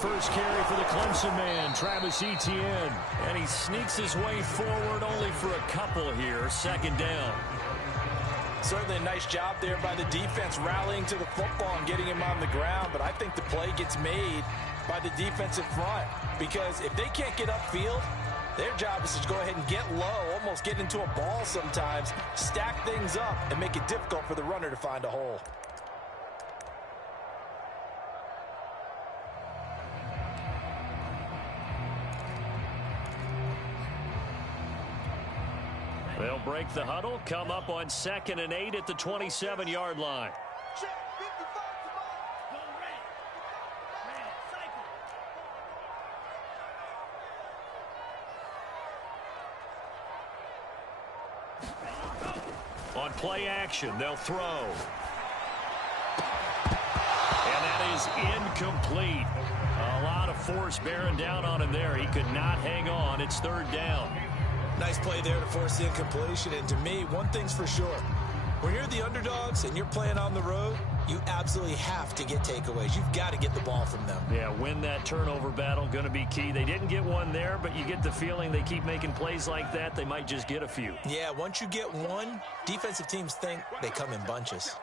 first carry for the Clemson man, Travis Etienne. And he sneaks his way forward only for a couple here. Second down. Certainly a nice job there by the defense rallying to the football and getting him on the ground. But I think the play gets made by the defensive front, because if they can't get upfield, their job is to go ahead and get low, almost get into a ball sometimes, stack things up, and make it difficult for the runner to find a hole. They'll break the huddle, come up on 2nd and 8 at the 27-yard line. On play action, they'll throw. And that is incomplete. A lot of force bearing down on him there. He could not hang on. It's 3rd down. Nice play there to force the incompletion. And to me, one thing's for sure. When you're the underdogs and you're playing on the road, you absolutely have to get takeaways. You've got to get the ball from them. Yeah, win that turnover battle, going to be key. They didn't get one there, but you get the feeling they keep making plays like that, they might just get a few. Yeah, once you get one, defensive teams think they come in bunches.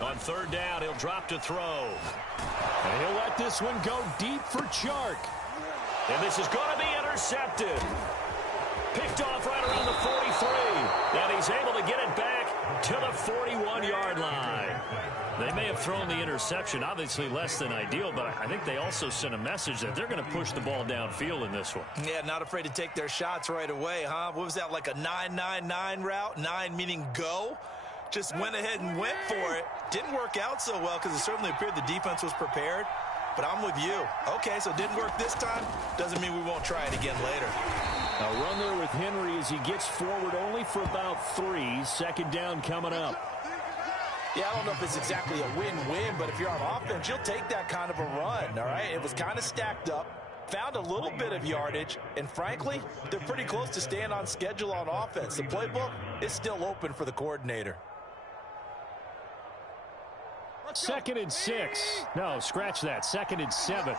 On 3rd down, he'll drop to throw. And he'll let this one go deep for Chark. And this is going to be intercepted. Picked off right around the 43. And he's able to get it back to the 41-yard line. They may have thrown the interception, obviously less than ideal, but I think they also sent a message that they're going to push the ball downfield in this one. Yeah, not afraid to take their shots right away, huh? What was that, like a 9-9-9 route? 9 meaning go? Just went ahead and went for it. Didn't work out so well because it certainly appeared the defense was prepared. But I'm with you. Okay, so it didn't work this time. Doesn't mean we won't try it again later. A run there with Henry as he gets forward only for about 3. 2nd down coming up. Yeah, I don't know if it's exactly a win-win, but if you're on offense, you'll take that kind of a run, all right? It was kind of stacked up. Found a little bit of yardage, and frankly, they're pretty close to staying on schedule on offense. The playbook is still open for the coordinator. 2nd and 6. No, scratch that. 2nd and 7.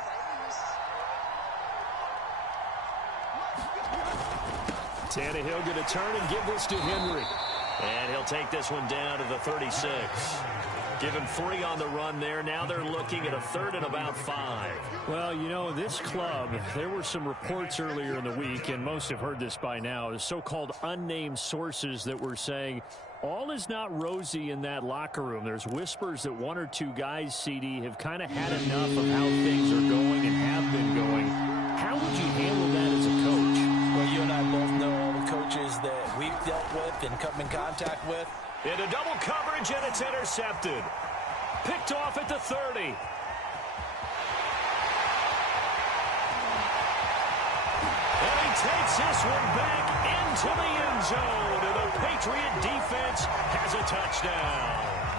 Tannehill going to turn and give this to Henry. And he'll take this one down to the 36. Give him 3 on the run there. Now they're looking at a 3rd and about 5. Well, you know, this club, there were some reports earlier in the week, and most have heard this by now, the so-called unnamed sources that were saying all is not rosy in that locker room. There's whispers that 1 or 2 guys, CD, have kind of had enough of how things are going and have been going. How would you handle that as a coach? Well, you and I both know all the coaches that we've dealt with and come in contact with. Into double coverage, and it's intercepted. Picked off at the 30. And he takes this one back into the end zone. And the Patriot defense has a touchdown.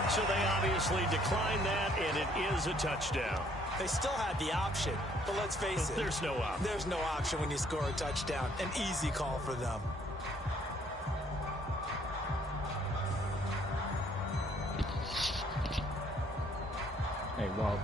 So they obviously declined that, and it is a touchdown. They still had the option, but let's face it. There's no option. There's no option when you score a touchdown. An easy call for them. Hey, well.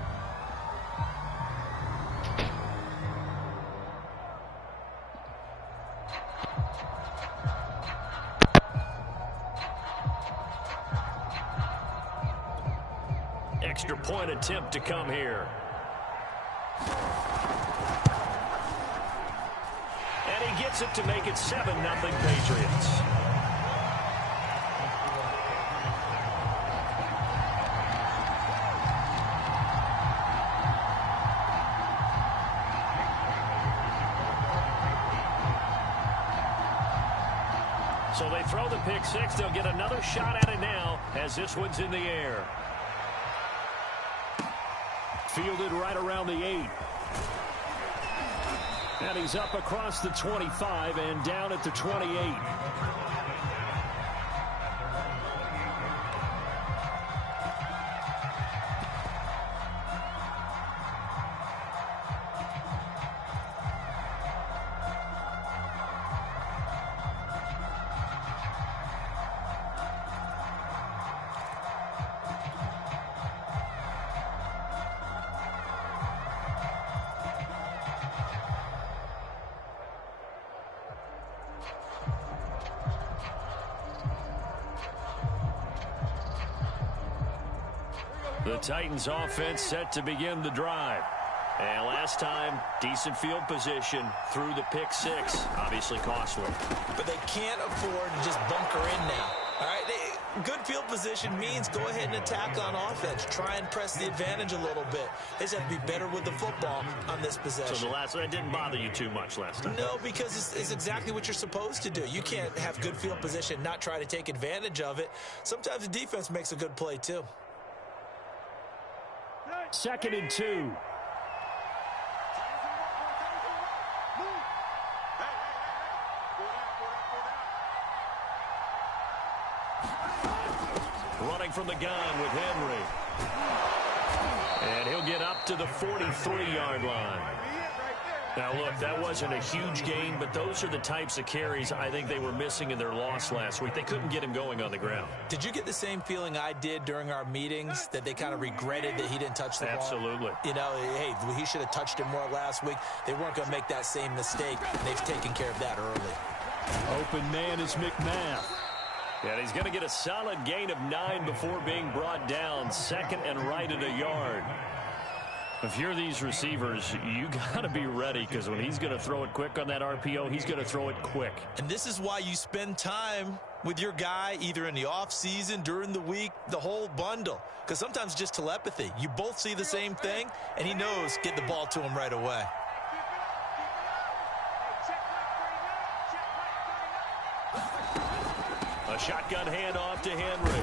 Extra point attempt to come here. And he gets it to make it 7-0 Patriots. So they throw the pick six. They'll get another shot at it now as this one's in the air. Fielded right around the 8. And he's up across the 25 and down at the 28. The Titans offense set to begin the drive. And last time, decent field position through the pick six. Obviously costly. But they can't afford to just bunker in now. All right, good field position means go ahead and attack on offense. Try and press the advantage a little bit. They just have to be better with the football on this possession. So the last one didn't bother you too much last time? No, because it's exactly what you're supposed to do. You can't have good field position, not try to take advantage of it. Sometimes the defense makes a good play too. 2nd and 2. Running from the gun with Henry. And he'll get up to the 43-yard line. Now, look, that wasn't a huge gain, but those are the types of carries I think they were missing in their loss last week. They couldn't get him going on the ground. Did you get the same feeling I did during our meetings, that they kind of regretted that he didn't touch the ball? Absolutely. You know, hey, he should have touched it more last week. They weren't going to make that same mistake, and they've taken care of that early. Open man is McMath. And he's going to get a solid gain of 9 before being brought down. 2nd and right at a yard. If you're these receivers, you got to be ready, because when he's going to throw it quick on that RPO, he's going to throw it quick. And this is why you spend time with your guy, either in the offseason, during the week, the whole bundle. Because sometimes just telepathy. You both see the same thing, and he knows get the ball to him right away. A shotgun handoff to Henry.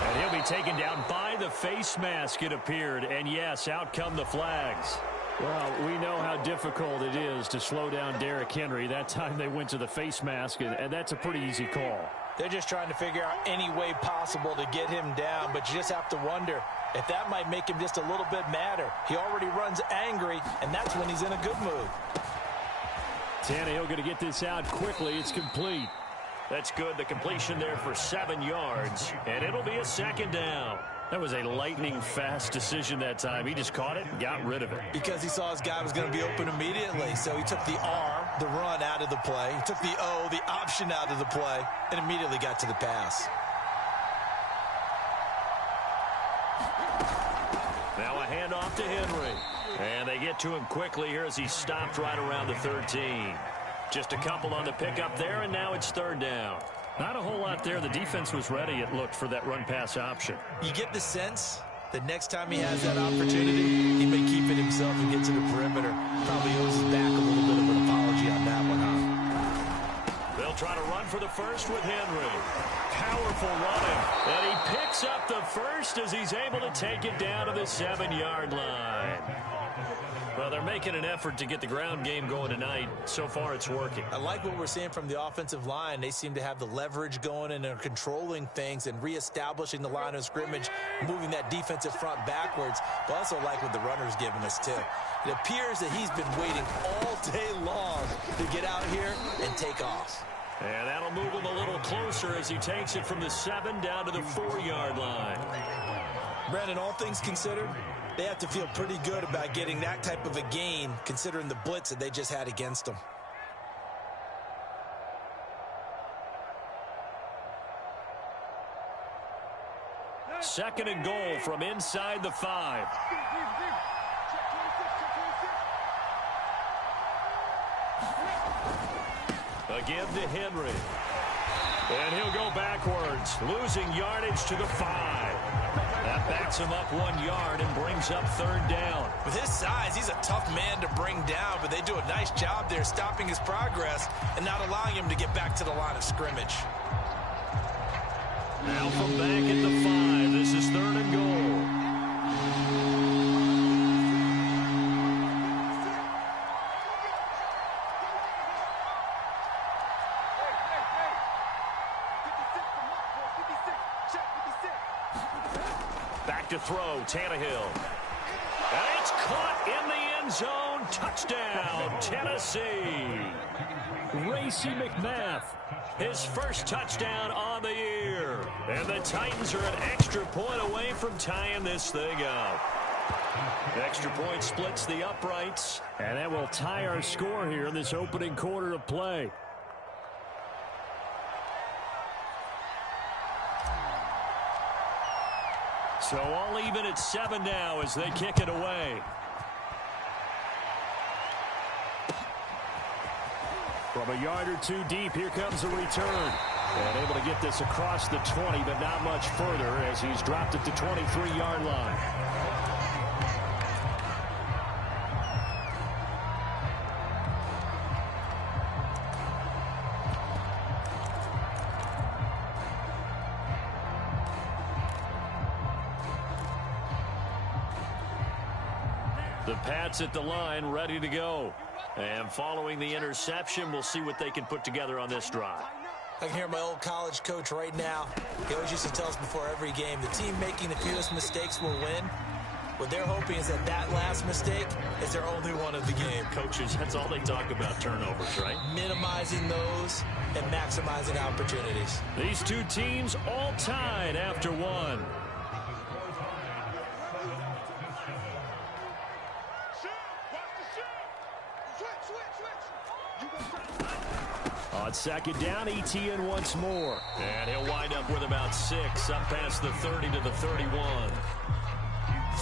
And he'll be taken down by the face mask, it appeared. And yes, out come the flags. Well, we know how difficult it is to slow down Derrick Henry. That time they went to the face mask, and that's a pretty easy call. They're just trying to figure out any way possible to get him down, but you just have to wonder if that might make him just a little bit madder. He already runs angry, and that's when he's in a good mood. Tannehill going to get this out quickly. It's complete. That's good. The completion there for 7 yards, and it'll be a 2nd down. That was a lightning-fast decision that time. He just caught it and got rid of it. Because he saw his guy was going to be open immediately. So he took the R, the run, out of the play. He took the O, the option, out of the play, and immediately got to the pass. Now a handoff to Henry. And they get to him quickly here as he stopped right around the 13. Just a couple on the pickup there, and now it's 3rd down. Not a whole lot there. The defense was ready, it looked, for that run-pass option. You get the sense that next time he has that opportunity, he may keep it himself and get to the perimeter. Probably owes his back a little bit of an apology on that one, huh? They'll try to run for the first with Henry. Powerful running. And he picks up the first as he's able to take it down to the 7-yard line. Well, they're making an effort to get the ground game going tonight. So far, it's working. I like what we're seeing from the offensive line. They seem to have the leverage going, and they're controlling things and reestablishing the line of scrimmage, moving that defensive front backwards. But I also like what the runner's giving us, too. It appears that he's been waiting all day long to get out here and take off. And that'll move him a little closer as he takes it from the 7 down to the 4-yard line. Brandon, all things considered, they have to feel pretty good about getting that type of a gain, considering the blitz that they just had against them. Second and goal from inside the 5. Again to Henry. And he'll go backwards, losing yardage to the 5. That backs him up 1 yard and brings up 3rd down. With his size, he's a tough man to bring down, but they do a nice job there stopping his progress and not allowing him to get back to the line of scrimmage. Now from back at the 5, this is 3rd and goal. Back to throw, Tannehill. And it's caught in the end zone. Touchdown, Tennessee. Racey McMath, his first touchdown on the year. And the Titans are an extra point away from tying this thing up. Extra point splits the uprights. And that will tie our score here in this opening quarter of play. So all even at 7 now as they kick it away. From a yard or two deep, here comes a return. And able to get this across the 20, but not much further as he's dropped it to 23-yard line. The Pats at the line, ready to go. And following the interception, we'll see what they can put together on this drive. I can hear my old college coach right now. He always used to tell us before every game, the team making the fewest mistakes will win. What they're hoping is that that last mistake is their only one of the game. Coaches, that's all they talk about, turnovers, right? Minimizing those and maximizing opportunities. These two teams all tied after one. On second down, Etienne once more. And he'll wind up with about 6, up past the 30 to the 31.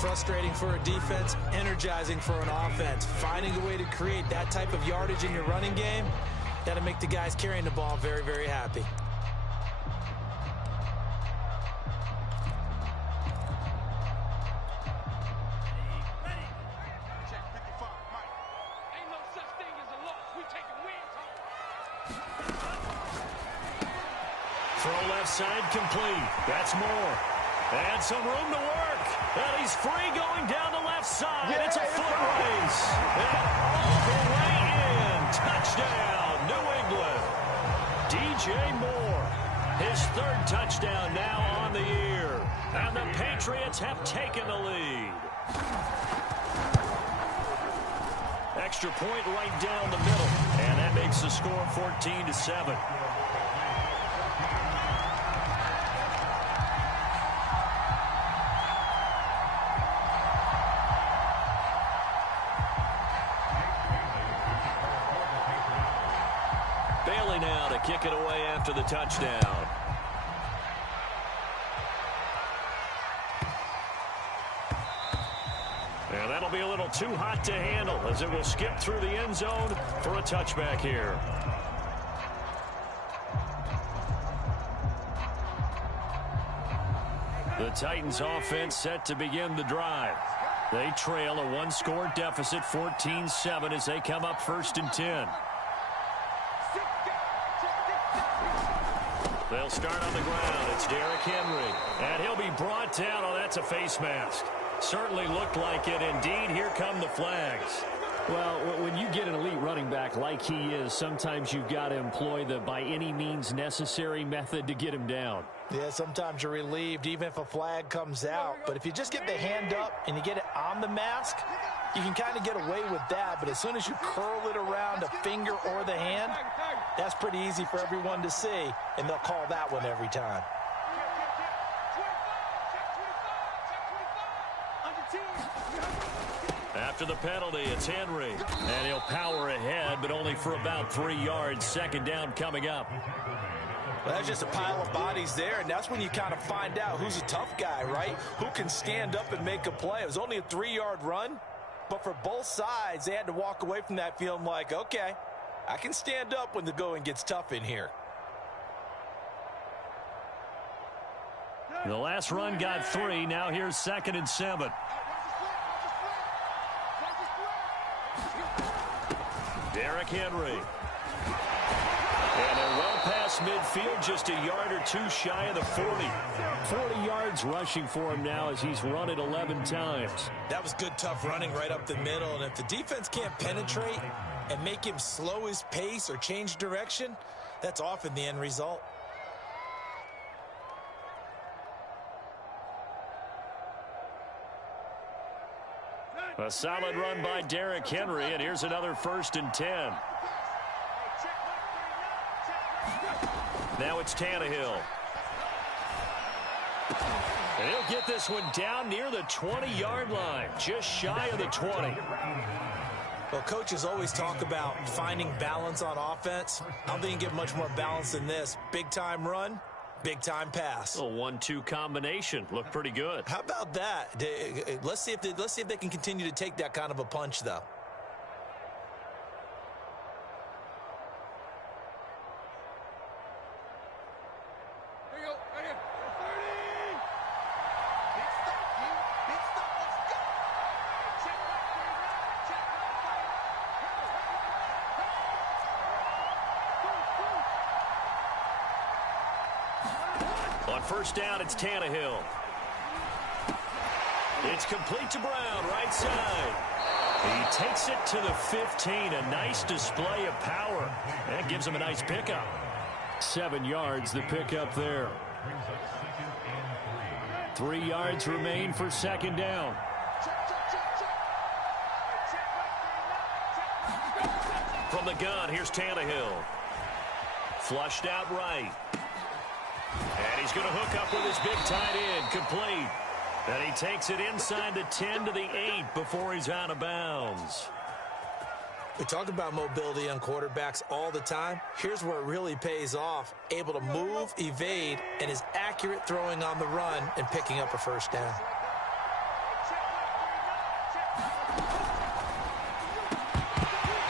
Frustrating for a defense, energizing for an offense. Finding a way to create that type of yardage in your running game, that'll make the guys carrying the ball very, very happy. Throw left side complete. That's more. And some room to work. And he's free going down the left side. Yeah, it's a foot race. And all the way in. Touchdown, New England. DJ Moore. His 3rd touchdown now on the year. And the Patriots have taken the lead. Extra point right down the middle. And that makes the score 14-7. Bailey now to kick it away after the touchdown. And that'll be a little too hot to handle as it will skip through the end zone for a touchback here. The Titans offense set to begin the drive. They trail a 1-score deficit, 14-7, as they come up 1st and 10. They'll start on the ground. It's Derrick Henry. And he'll be brought down. Oh, that's a face mask. Certainly looked like it. Indeed, here come the flags. Well, when you get an elite running back like he is, sometimes you've got to employ the by any means necessary method to get him down. Yeah, sometimes you're relieved even if a flag comes out. But if you just get the hand up and you get it on the mask, you can kind of get away with that. But as soon as you curl it around a finger or the hand, that's pretty easy for everyone to see, and they'll call that one every time. After the penalty, it's Henry. And he'll power ahead, but only for about 3 yards. 2nd down coming up. Well, that's just a pile of bodies there, and that's when you kind of find out who's a tough guy, right? Who can stand up and make a play. It was only a 3-yard run, but for both sides, they had to walk away from that feeling like, okay, I can stand up when the going gets tough in here. The last run got 3. Now here's 2nd and 7. Derrick Henry. And they're well past midfield, just a yard or 2 shy of the 40. 40 yards rushing for him now as he's run it 11 times. That was good, tough running right up the middle. And if the defense can't penetrate and make him slow his pace or change direction, that's often the end result. A solid run by Derrick Henry, and here's another 1st and 10. Now it's Tannehill. And he'll get this one down near the 20-yard line, just shy of the 20. Well, coaches always talk about finding balance on offense. I don't think you can get much more balance than this. Big-time run, big-time pass. A 1-2 combination. Looked pretty good. How about that? Let's see if they can continue to take that kind of a punch, though. On 1st down, it's Tannehill. It's complete to Brown, right side. He takes it to the 15. A nice display of power. That gives him a nice pickup. 7 yards, the pickup there. 3 yards remain for 2nd down. From the gun, here's Tannehill. Flushed out right. And he's going to hook up with his big tight end, complete. And he takes it inside the 10 to the 8 before he's out of bounds. We talk about mobility on quarterbacks all the time. Here's where it really pays off. Able to move, evade, and is accurate throwing on the run and picking up a 1st down.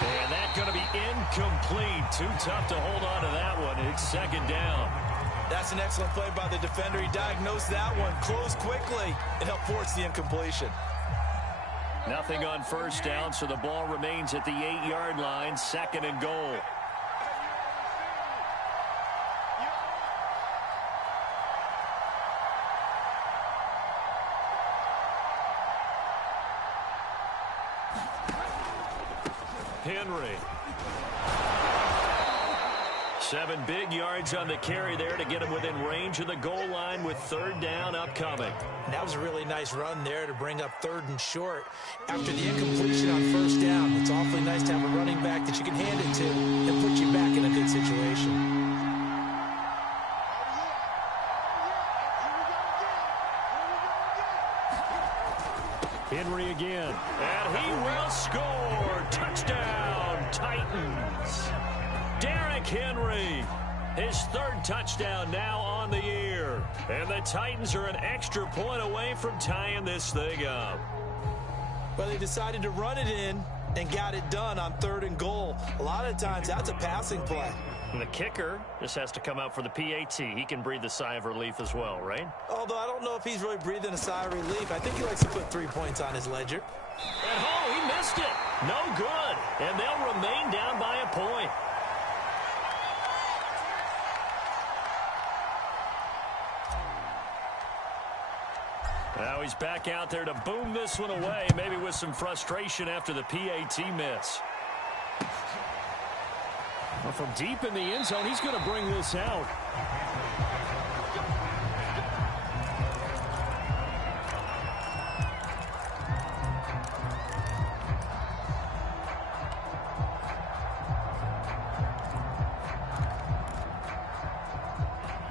And that's going to be incomplete. Too tough to hold on to that one. It's 2nd down. That's an excellent play by the defender. He diagnosed that one, closed quickly, and helped force the incompletion. Nothing on 1st down, so the ball remains at the 8-yard line, 2nd and goal. Henry. 7 big yards on the carry there to get him within range of the goal line with 3rd down upcoming. That was a really nice run there to bring up 3rd and short. After the incompletion on 1st down, it's awfully nice to have a running back that you can hand it to and put you back in a good situation. Henry again. And he will score. Touchdown, Titans. Derrick Henry, his 3rd touchdown now on the year. And the Titans are an extra point away from tying this thing up. Well, they decided to run it in and got it done on 3rd and goal. A lot of times, that's a passing play. And the kicker just has to come out for the PAT. He can breathe a sigh of relief as well, right? Although I don't know if he's really breathing a sigh of relief. I think he likes to put 3 points on his ledger. And he missed it. No good. And they'll remain down by a point. Now he's back out there to boom this one away, maybe with some frustration after the PAT miss. Well, from deep in the end zone, he's going to bring this out.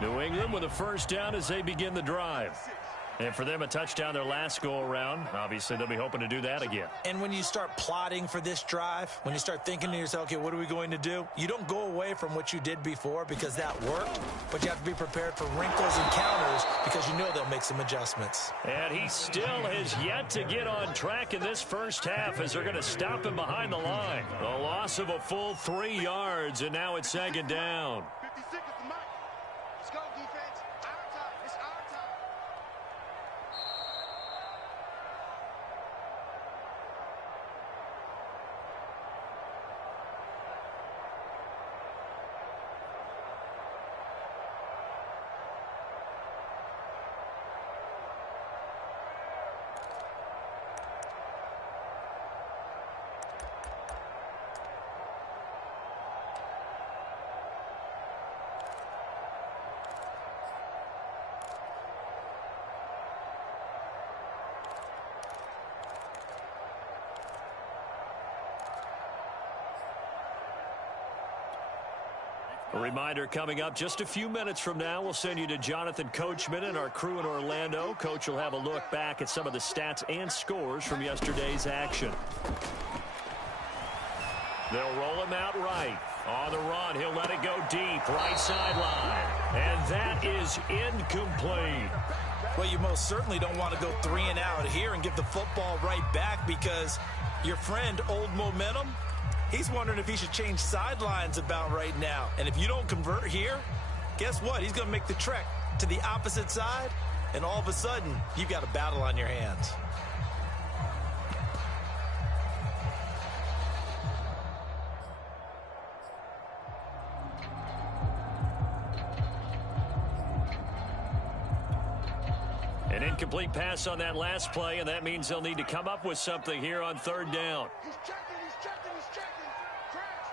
New England with a 1st down as they begin the drive. And for them, a touchdown their last go-around. Obviously, they'll be hoping to do that again. And when you start plotting for this drive, when you start thinking to yourself, okay, what are we going to do? You don't go away from what you did before because that worked, but you have to be prepared for wrinkles and counters because you know they'll make some adjustments. And he still has yet to get on track in this 1st half as they're going to stop him behind the line. A loss of a full 3 yards, and now it's 2nd down. A reminder coming up just a few minutes from now, we'll send you to Jonathan Coachman and our crew in Orlando. Coach will have a look back at some of the stats and scores from yesterday's action. They'll roll him out right. On the run, he'll let it go deep, right sideline. And that is incomplete. Well, you most certainly don't want to go 3 and out here and give the football right back, because your friend, Old Momentum, he's wondering if he should change sidelines about right now. And if you don't convert here, guess what? He's going to make the trek to the opposite side, and all of a sudden, you've got a battle on your hands. An incomplete pass on that last play, and that means they'll need to come up with something here on 3rd down. He's checking. Cracks.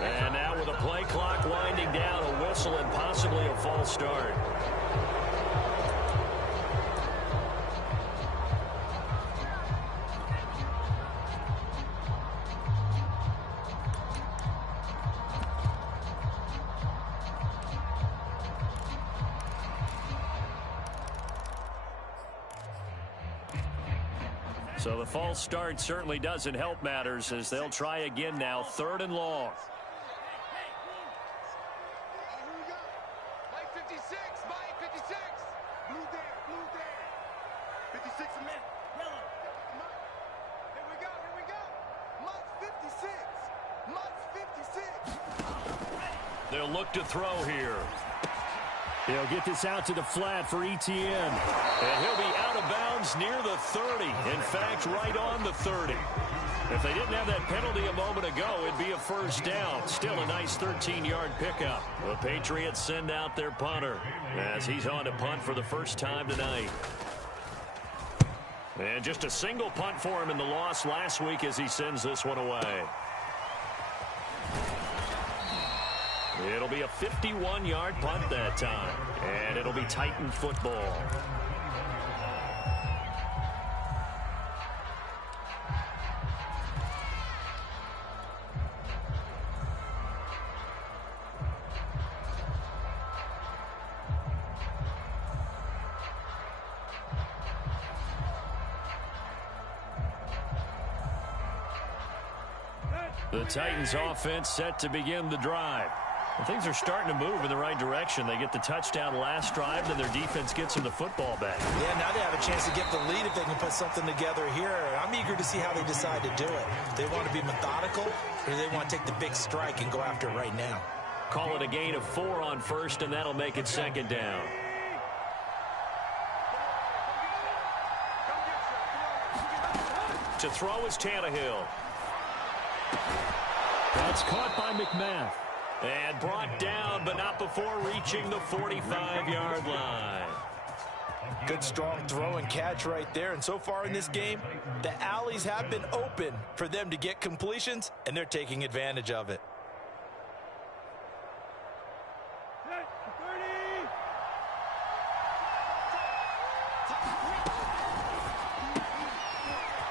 And now with a play clock winding down, a whistle and possibly a false start. So the false start certainly doesn't help matters, as they'll try again now, 3rd and long. Here we go. Mike 56. Blue there. 56 a minute. Yellow. Here we go. Mike 56. They'll look to throw here. He'll get this out to the flat for Etienne. And he'll be out of bounds near the 30. In fact, right on the 30. If they didn't have that penalty a moment ago, it'd be a 1st down. Still a nice 13-yard pickup. The Patriots send out their punter as he's on to punt for the first time tonight. And just a single punt for him in the loss last week as he sends this one away. It'll be a 51-yard punt that time, and it'll be Titan football. The Titans offense set to begin the drive. And things are starting to move in the right direction. They get the touchdown last drive, then their defense gets them the football back. Yeah, now they have a chance to get the lead if they can put something together here. I'm eager to see how they decide to do it. They want to be methodical, or do they want to take the big strike and go after it right now? Call it a gain of 4 on 1st, and that'll make it 2nd down. To throw is Tannehill. That's caught by McMath. And brought down, but not before reaching the 45-yard line. Good, strong throw and catch right there. And so far in this game, the alleys have been open for them to get completions, and they're taking advantage of it.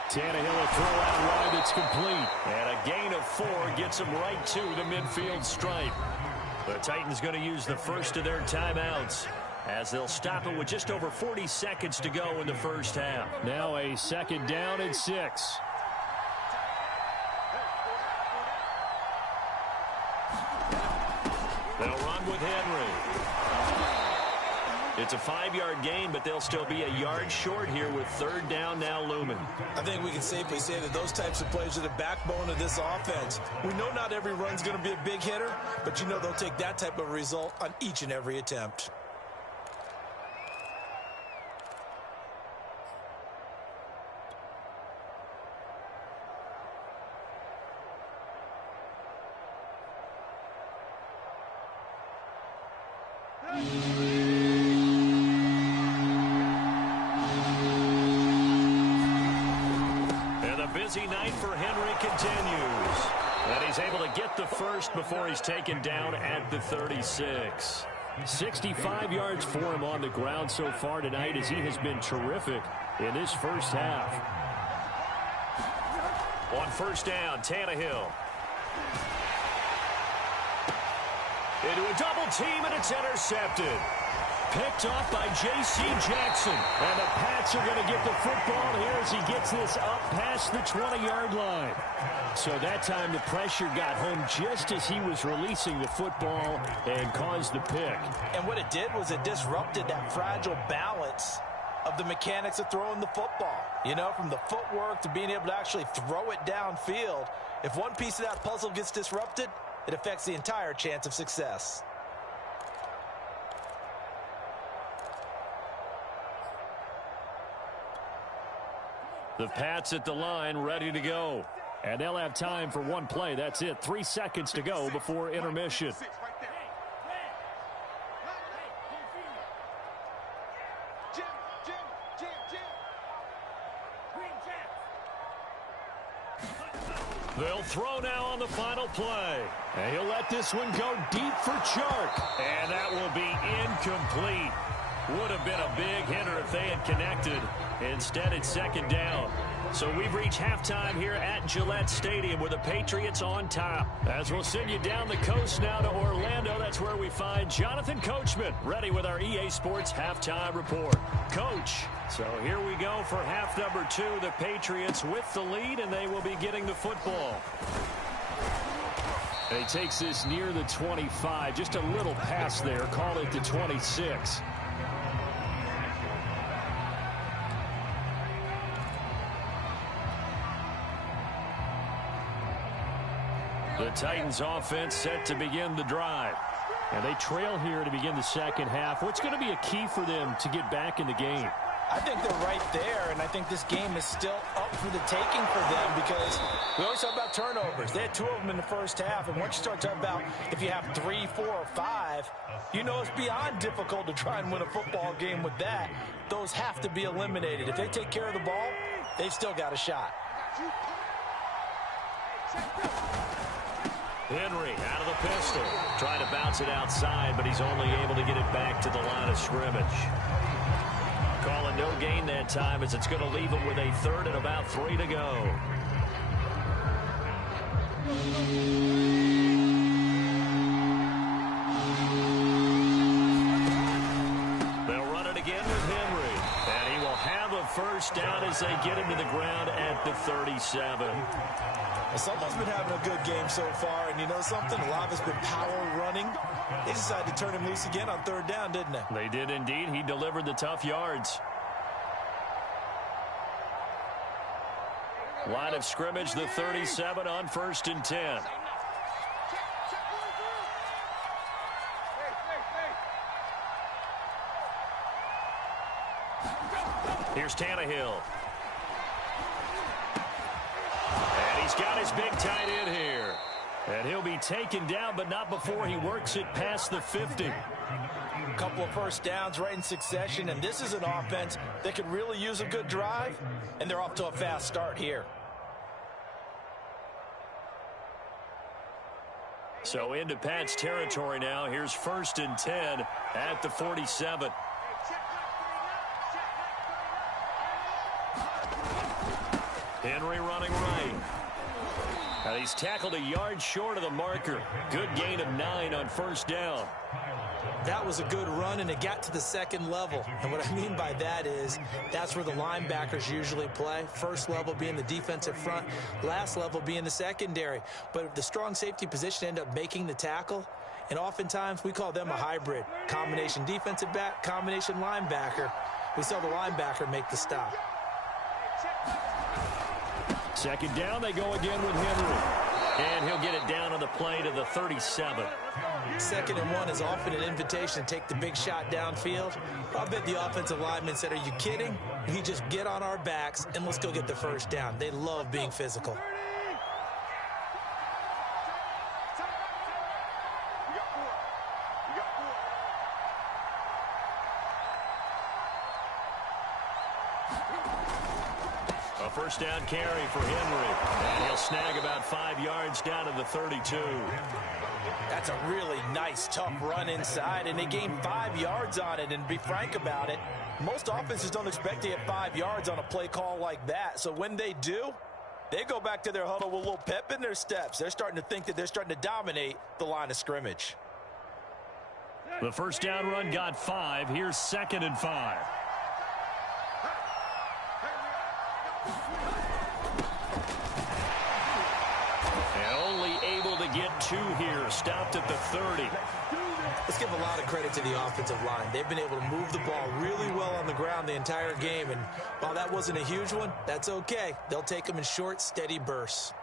Tannehill will throw out wide. It's complete. And a gain of 4 gets him right to the midfield stripe. The Titans going to use the first of their timeouts as they'll stop it with just over 40 seconds to go in the first half. Now a 2nd down and 6. They'll run with Henry. It's a 5-yard gain, but they'll still be a yard short here with 3rd down now looming. I think we can safely say that those types of plays are the backbone of this offense. We know not every run's going to be a big hitter, but you know they'll take that type of result on each and every attempt. Busy night for Henry continues. And he's able to get the first before he's taken down at the 36. 65 yards for him on the ground so far tonight as he has been terrific in this first half. On first down, Tannehill. Into a double team, and it's intercepted. Picked off by J.C. Jackson. And the Pats are going to get the football here as he gets this up past the 20-yard line. So that time the pressure got home just as he was releasing the football and caused the pick. And what it did was it disrupted that fragile balance of the mechanics of throwing the football. You know, from the footwork to being able to actually throw it downfield. If one piece of that puzzle gets disrupted, it affects the entire chance of success. The Pats at the line, ready to go. And they'll have time for one play. That's it. 3 seconds to go before intermission. They'll throw now on the final play. And he'll let this one go deep for Chark. And that will be incomplete. Would have been a big hitter if they had connected. Instead, it's second down. So we've reached halftime here at Gillette Stadium with the Patriots on top. As we'll send you down the coast now to Orlando, that's where we find Jonathan Coachman ready with our EA Sports Halftime Report. Coach, so here we go for half number 2. The Patriots with the lead, and they will be getting the football. And he takes this near the 25. Just a little pass there. Call it the 26. The Titans offense set to begin the drive. And they trail here to begin the second half. What's going to be a key for them to get back in the game? I think they're right there, and I think this game is still up for the taking for them because we always talk about turnovers. They had 2 of them in the first half, and once you start talking about if you have 3, 4, or 5, you know it's beyond difficult to try and win a football game with that. Those have to be eliminated. If they take care of the ball, they've still got a shot. Henry out of the pistol. Trying to bounce it outside, but he's only able to get it back to the line of scrimmage. Calling no gain that time as it's going to leave him with a third and about 3 to go. They'll run it again with Henry. And he will have a first down as they get him to the ground at the 37. Someone's been having a good game so far, and you know something? A lot of it's been power running. They decided to turn him loose again on third down, didn't they? They did indeed. He delivered the tough yards. Line of scrimmage, the 37 on 1st and 10. Here's Tannehill. He's got his big tight end here. And he'll be taken down, but not before he works it past the 50. A couple of first downs right in succession, and this is an offense that could really use a good drive, and they're off to a fast start here. So into Pat's territory now. Here's 1st and 10 at the 47. Henry running right. And he's tackled a yard short of the marker. Good gain of 9 on 1st down. That was a good run, and it got to the second level. And what I mean by that is that's where the linebackers usually play. First level being the defensive front, last level being the secondary. But if the strong safety position end up making the tackle, and oftentimes we call them a hybrid. Combination defensive back, combination linebacker. We saw the linebacker make the stop. Second down, they go again with Henry. And he'll get it down on the play to the 37. 2nd and 1 is often an invitation to take the big shot downfield. I bet the offensive lineman said, are you kidding? We just get on our backs and let's go get the first down. They love being physical. First down carry for Henry. And he'll snag about 5 yards down to the 32. That's a really nice, tough run inside, and they gained 5 yards on it. And be frank about it, most offenses don't expect to get 5 yards on a play call like that. So when they do, They go back to their huddle with a little pep in their steps. They're starting to think that they're starting to dominate the line of scrimmage. The first down run got 5. Here's 2nd and 5. And only able to get 2 here. Stopped at the 30. Let's give a lot of credit to the offensive line. They've been able to move the ball really well on the ground the entire game. And while that wasn't a huge one, that's okay. They'll take them in short, steady bursts.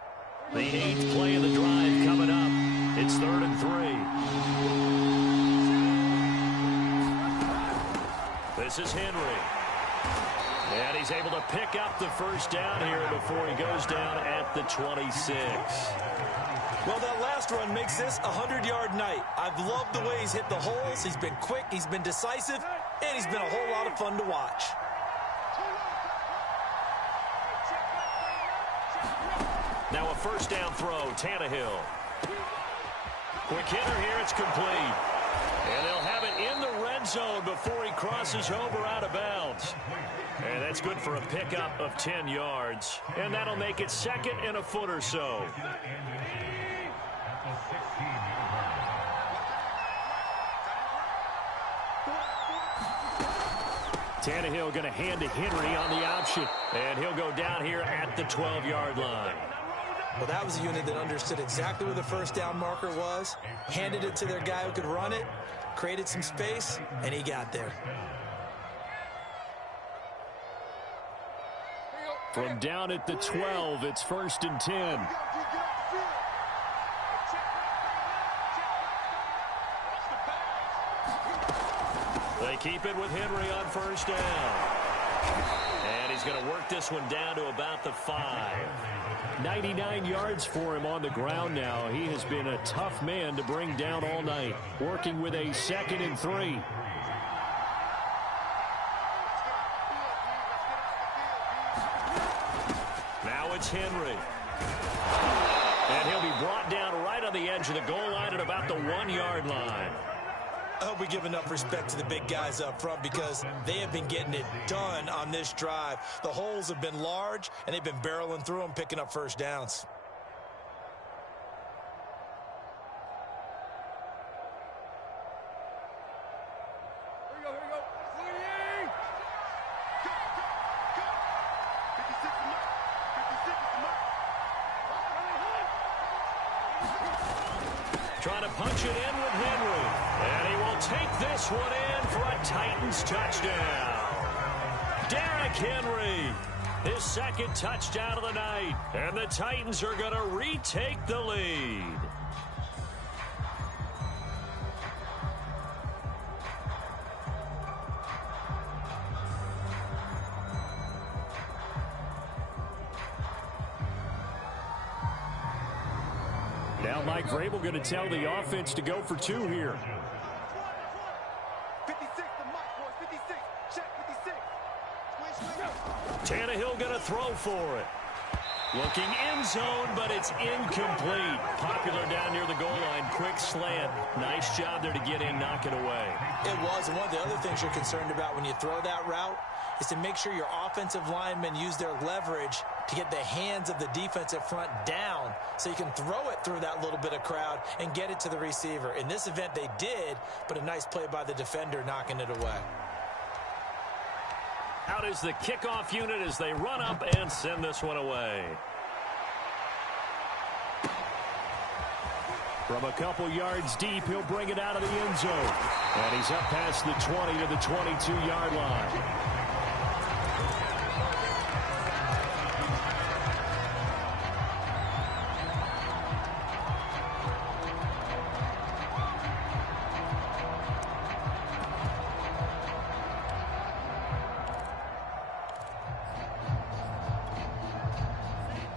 The 8th play of the drive coming up. It's 3rd and 3. This is Henry. And he's able to pick up the first down here before he goes down at the 26. Well, that last run makes this a 100-yard night. I've loved the way he's hit the holes. He's been quick, he's been decisive, and he's been a whole lot of fun to watch. Now a first down throw, Tannehill. Quick hitter here, it's complete. And they'll have it in the red zone before he crosses over out of bounds. And that's good for a pickup of 10 yards. And that'll make it 2nd and a foot or so. Tannehill going to hand to Henry on the option. And he'll go down here at the 12-yard line. Well, that was a unit that understood exactly where the first down marker was, handed it to their guy who could run it, created some space, and he got there. From down at the 12, it's 1st and 10. They keep it with Henry on first down. And he's going to work this one down to about the 5. 99 yards for him on the ground now. He has been a tough man to bring down all night, working with a 2nd and 3. Now it's Henry. And he'll be brought down right on the edge of the goal line at about the 1-yard line. I hope we give enough respect to the big guys up front because they have been getting it done on this drive. The holes have been large, and they've been barreling through them, picking up first downs. Here we go. 56 is mine. 56 is mine. Trying to punch it in with Henry. And he will take this one in for a Titans touchdown. Derrick Henry, his 2nd touchdown of the night. And the Titans are going to retake the lead. Now Mike Vrabel going to tell the offense to go for 2 here. 56 to Mike, boys. 56. Check 56. Tannehill going to throw for it. Looking end zone, but it's incomplete. Popular down near the goal line. Quick slant. Nice job there to get in, knock it away. It was, and one of the other things you're concerned about when you throw that route is to make sure your offensive linemen use their leverage to get the hands of the defensive front down so you can throw it through that little bit of crowd and get it to the receiver. In this event, they did, but a nice play by the defender knocking it away. Out is the kickoff unit as they run up and send this one away. From a couple yards deep, he'll bring it out of the end zone. And he's up past the 20 to the 22-yard line.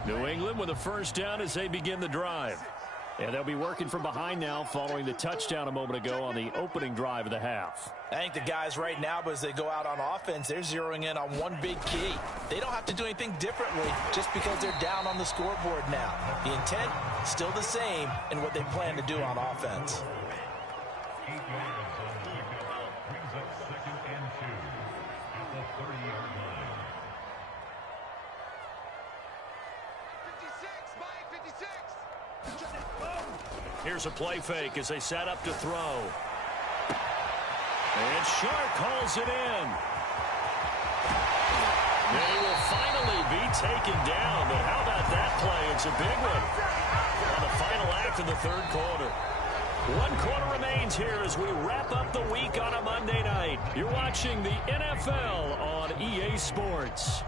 New England with a first down as they begin the drive. And they'll be working from behind now following the touchdown a moment ago on the opening drive of the half. I think the guys right now, but as they go out on offense, they're zeroing in on one big key. They don't have to do anything differently just because they're down on the scoreboard now. The intent, still the same in what they plan to do on offense. Here's a play fake as they set up to throw. And Shark calls it in. And he will finally be taken down. But how about that play? It's a big one on the final act of the third quarter. 1 quarter remains here as we wrap up the week on a Monday night. You're watching the NFL on EA Sports.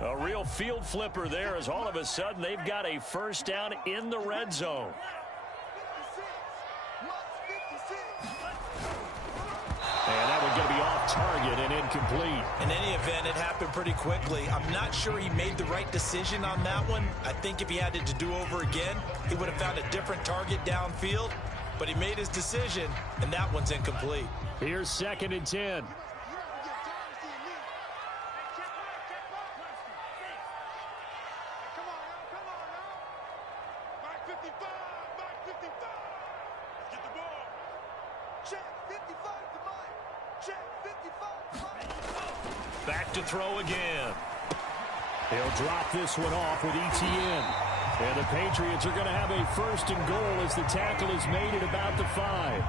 A real field flipper there as all of a sudden they've got a first down in the red zone. And that one's going to be off target and incomplete. In any event, it happened pretty quickly. I'm not sure he made the right decision on that one. I think if he had it to do over again, he would have found a different target downfield. But he made his decision, and that one's incomplete. Here's 2nd and 10. Back to throw again. He'll drop this one off with ETN. And the Patriots are going to have a 1st and goal as the tackle is made at about the 5.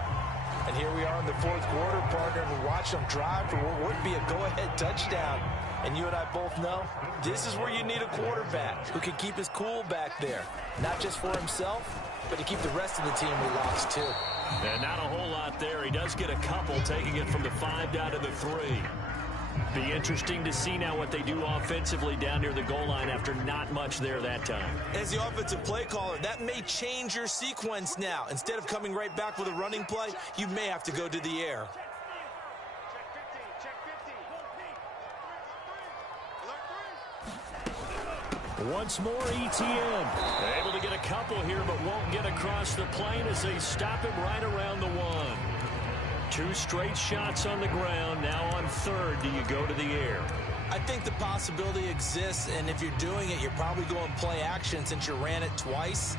And here we are in the 4th quarter, partner, and we watch them drive for what would be a go-ahead touchdown. And you and I both know this is where you need a quarterback who can keep his cool back there. Not just for himself, but to keep the rest of the team relaxed too. And not a whole lot there. He does get a couple, taking it from the 5 down to the 3. Be interesting to see now what they do offensively down near the goal line after not much there that time. As the offensive play caller, that may change your sequence now. Instead of coming right back with a running play, you may have to go to the air. Once more, ETN. Able to get a couple here, but won't get across the plane as they stop him right around the 1. 2 straight shots on the ground. Now on 3rd, do you go to the air? I think the possibility exists, and if you're doing it, you're probably going play action since you ran it twice.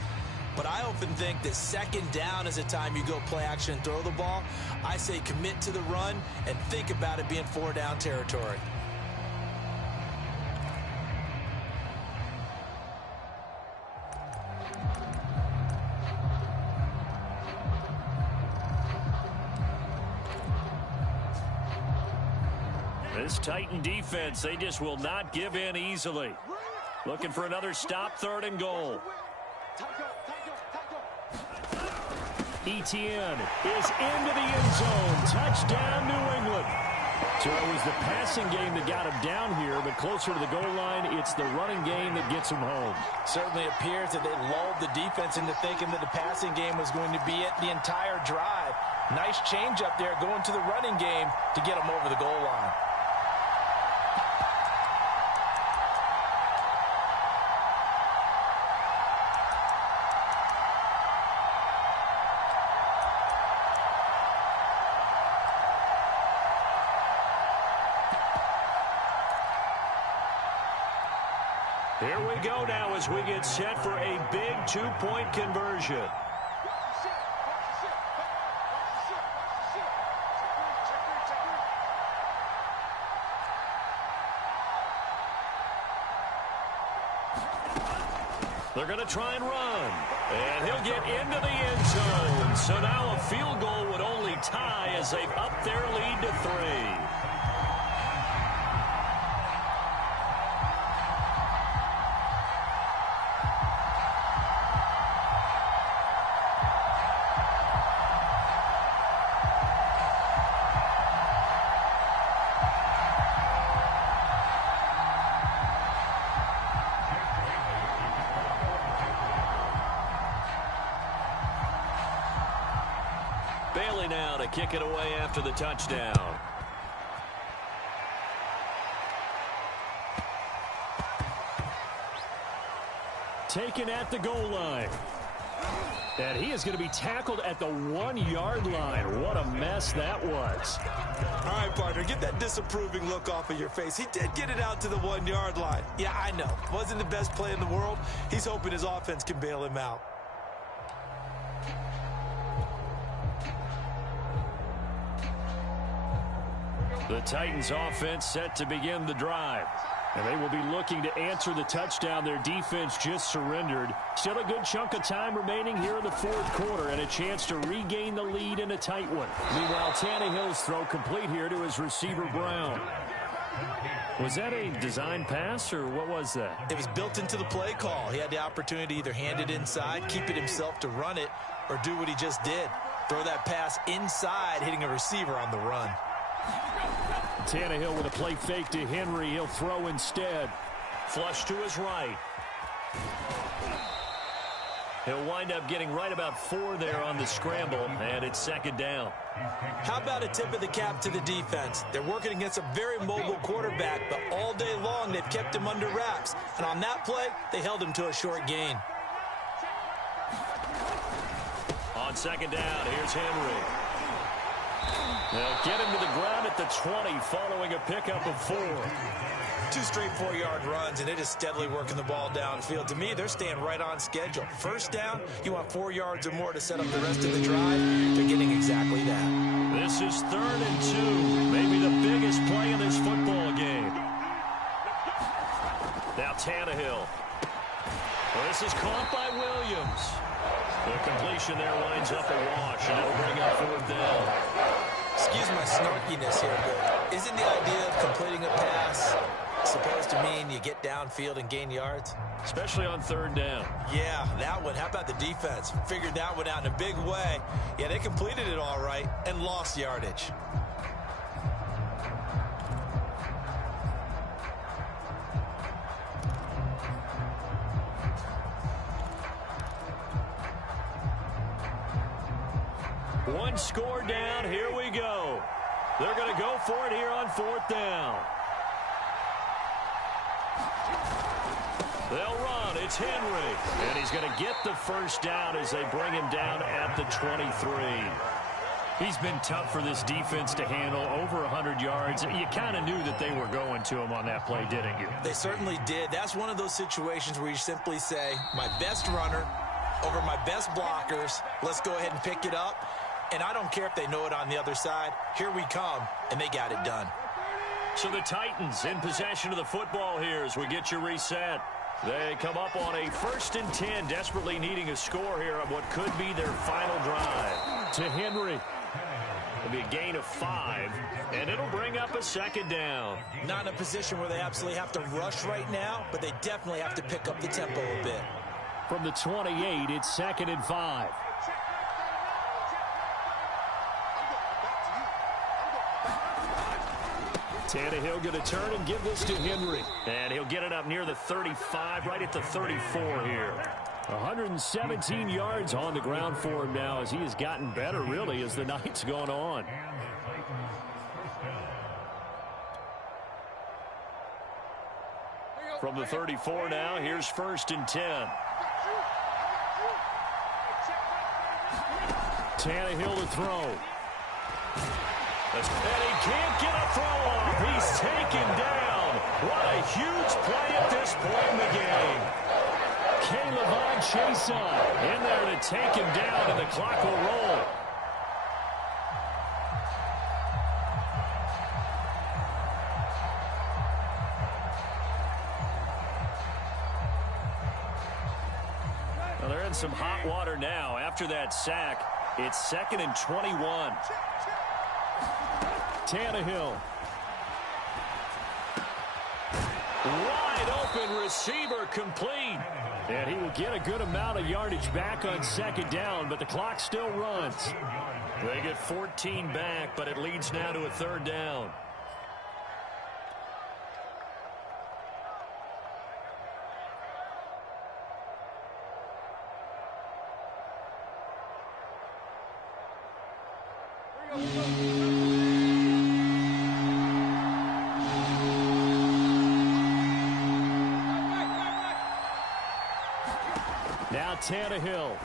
But I often think that 2nd down is a time you go play action and throw the ball. I say commit to the run and think about it being 4 down territory. This Titan defense, they just will not give in easily. Looking for another stop, 3rd and goal. ETN is into the end zone. Touchdown, New England. So it was the passing game that got him down here, but closer to the goal line, it's the running game that gets him home. Certainly appears that they lulled the defense into thinking that the passing game was going to be it the entire drive. Nice change up there going to the running game to get them over the goal line. Here we go now as we get set for a big 2-point conversion. They're going to try and run. And he'll get into the end zone. So now a field goal would only tie as they've upped their lead to 3. Bailey now to kick it away after the touchdown. Taken at the goal line. And he is going to be tackled at the 1-yard line. What a mess that was. All right, partner, get that disapproving look off of your face. He did get it out to the 1-yard line. Yeah, I know. Wasn't the best play in the world. He's hoping his offense can bail him out. The Titans offense set to begin the drive. And they will be looking to answer the touchdown their defense just surrendered. Still a good chunk of time remaining here in the fourth quarter and a chance to regain the lead in a tight one. Meanwhile, Tannehill's throw complete here to his receiver, Brown. Was that a design pass, or what was that? It was built into the play call. He had the opportunity to either hand it inside, keep it himself to run it, or do what he just did. Throw that pass inside, hitting a receiver on the run. Tannehill with a play fake to Henry. He'll throw instead. Flush to his right. He'll wind up getting right about 4 there on the scramble, and it's second down. How about a tip of the cap to the defense? They're working against a very mobile quarterback, but all day long they've kept him under wraps. And on that play, they held him to a short gain. On second down, here's Henry. They'll get him to the ground at the 20 following a pickup of 4. 2 straight 4-yard runs, and they're just steadily working the ball downfield. To me, they're staying right on schedule. First down, you want 4 yards or more to set up the rest of the drive. They're getting exactly that. This is 3rd and 2, maybe the biggest play in this football game. Now Tannehill. Well, this is caught by Williams. The completion there winds up a wash, and it'll bring up 4th down. Excuse my snarkiness here, but isn't the idea of completing a pass supposed to mean you get downfield and gain yards? Especially on 3rd down. Yeah, that one. How about the defense? Figured that one out in a big way. Yeah, they completed it all right and lost yardage. One score down. Here we go. They're going to go for it here on 4th down. They'll run. It's Henry. And he's going to get the first down as they bring him down at the 23. He's been tough for this defense to handle. Over 100 yards. You kind of knew that they were going to him on that play, didn't you? They certainly did. That's one of those situations where you simply say, my best runner over my best blockers. Let's go ahead and pick it up. And I don't care if they know it on the other side. Here we come, and they got it done. So the Titans in possession of the football here as we get you reset. They come up on a 1st and 10, desperately needing a score here on what could be their final drive. To Henry. It'll be a gain of 5, and it'll bring up a 2nd down. Not in a position where they absolutely have to rush right now, but they definitely have to pick up the tempo a bit. From the 28, it's 2nd and 5. Tannehill going to turn and give this to Henry. And he'll get it up near the 35, right at the 34 here. 117 yards on the ground for him now as he has gotten better, really, as the night's gone on. From the 34 now, here's 1st and 10. Tannehill to throw. And he can't get a throw off. He's taken down. What a huge play at this point in the game. Caleb Chason in there to take him down, and the clock will roll. Well, they're in some hot water now. After that sack, it's 2nd and 21. Tannehill. Wide open receiver complete. And he will get a good amount of yardage back on 2nd down, but the clock still runs. They get 14 back, but it leads now to a 3rd down. Now Tannehill.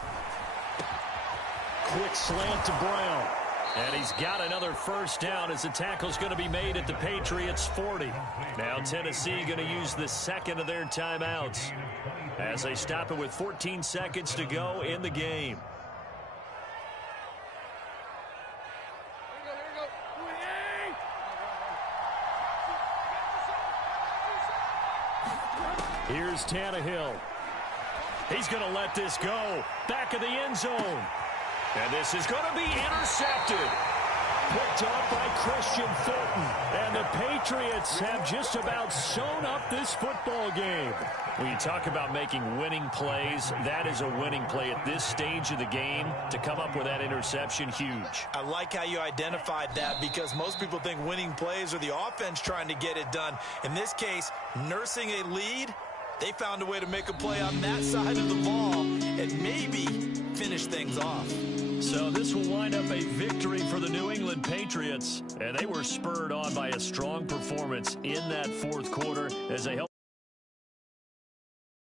Quick slant to Brown. And he's got another first down as the tackle's going to be made at the Patriots' 40. Now Tennessee going to use the second of their timeouts as they stop it with 14 seconds to go in the game. Here's Tannehill. He's going to let this go. Back of the end zone. And this is going to be intercepted. Picked up by Christian Fulton. And the Patriots have just about sewn up this football game. When you talk about making winning plays, that is a winning play at this stage of the game. To come up with that interception, huge. I like how you identified that, because most people think winning plays are the offense trying to get it done. In this case, nursing a lead, they found a way to make a play on that side of the ball and maybe finish things off. So this will wind up a victory for the New England Patriots. And they were spurred on by a strong performance in that fourth quarter as they helped